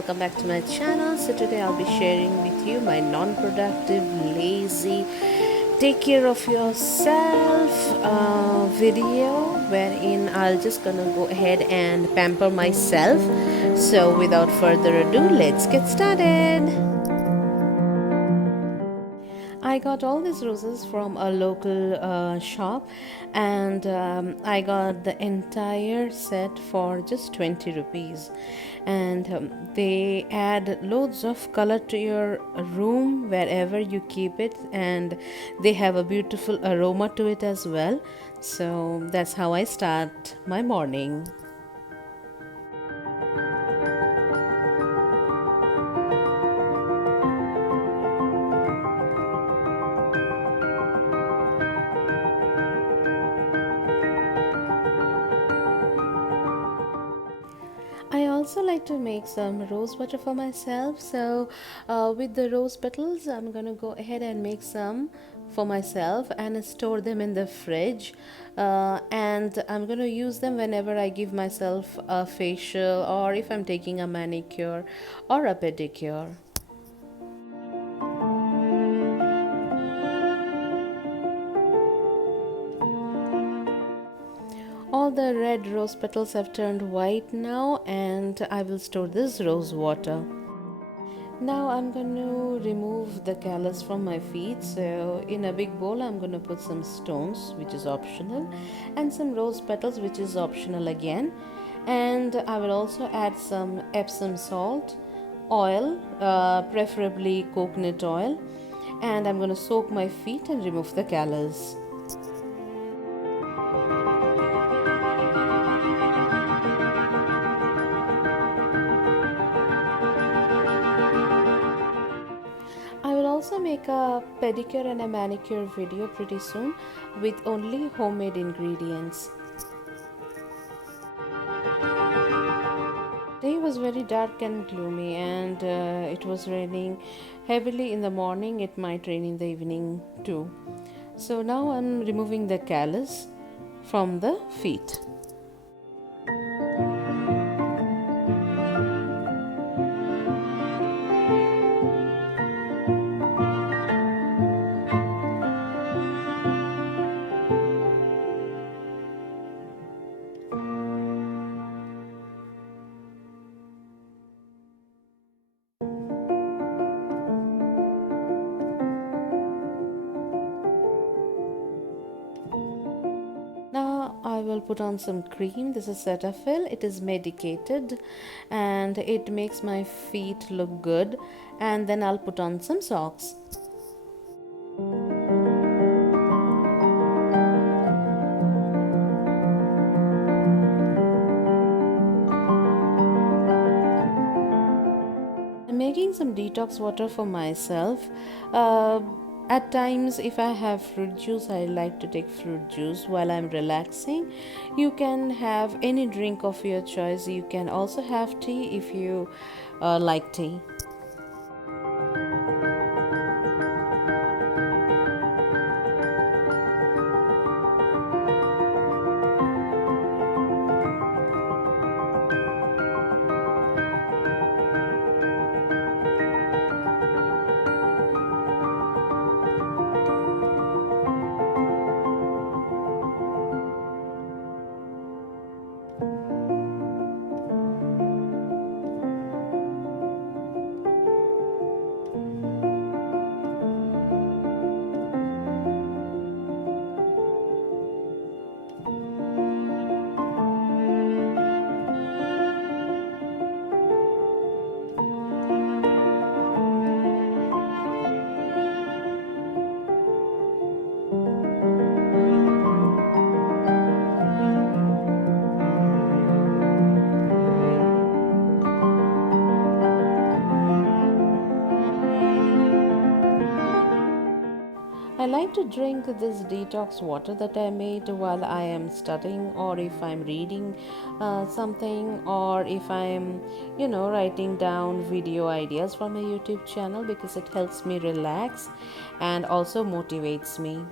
welcome back to my channel. So today I'll be sharing with you my non-productive, lazy, take care of yourself video, wherein I'll just gonna go ahead and pamper myself. So without further ado, let's get started. I got all these roses from a local shop, and I got the entire set for just 20 rupees. And they add loads of color to your room wherever you keep it, and they have a beautiful aroma to it as well. So that's how I start my morning. I also like to make some rose water for myself. So, with the rose petals, I'm gonna go ahead and make some for myself and store them in the fridge. And I'm gonna use them whenever I give myself a facial or if I'm taking a manicure or a pedicure. All the red rose petals have turned white now, and I will store this rose water. Now I'm going to remove the callus from my feet. So in a big bowl I'm going to put some stones, which is optional, and some rose petals, which is optional again. And I will also add some Epsom salt, oil, preferably coconut oil, and I'm going to soak my feet and remove the callus. I will also make a pedicure and a manicure video pretty soon with only homemade ingredients. Day was very dark and gloomy, and it was raining heavily in the morning. It might rain in the evening too. So now I'm removing the callus from the feet. Now I will put on some cream. This is Cetaphil. It is medicated and it makes my feet look good. And then I'll put on some socks. I'm making some detox water for myself. At times, if I have fruit juice, I like to take fruit juice while I'm relaxing. You can have any drink of your choice. You can also have tea if you like tea. I like to drink this detox water that I made while I am studying, or if I'm reading something, or if I'm, writing down video ideas for my YouTube channel, because it helps me relax and also motivates me.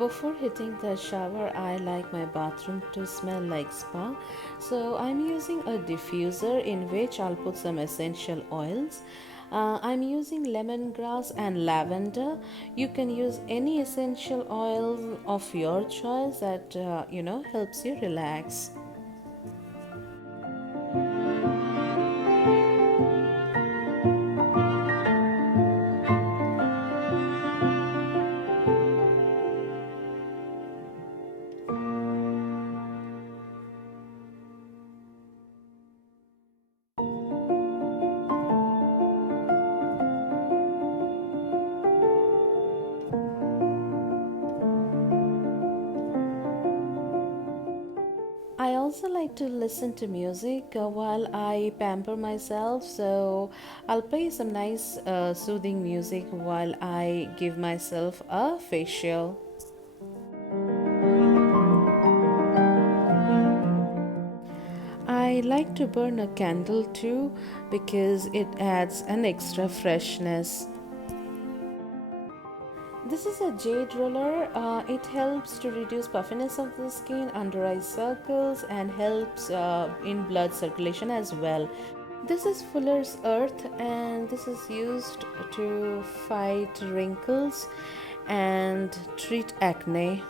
Before hitting the shower, I like my bathroom to smell like spa. So I'm using a diffuser in which I'll put some essential oils. I'm using lemongrass and lavender. You can use any essential oil of your choice that helps you relax. I also like to listen to music while I pamper myself, so I'll play some nice soothing music while I give myself a facial. I like to burn a candle too because it adds an extra freshness. This is a jade roller. It helps to reduce puffiness of the skin, under eye circles, and helps in blood circulation as well. This is Fuller's Earth, and this is used to fight wrinkles and treat acne.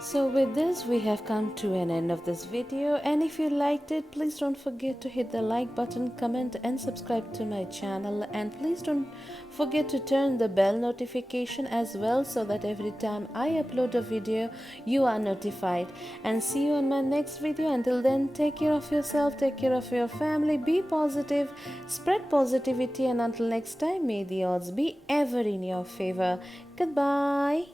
So with this we have come to an end of this video, and if you liked it, please don't forget to hit the like button, comment and subscribe to my channel, and please don't forget to turn the bell notification as well, so that every time I upload a video you are notified. And see you on my next video. Until then, take care of yourself, take care of your family, be positive, spread positivity, and until next time, may the odds be ever in your favor. Goodbye.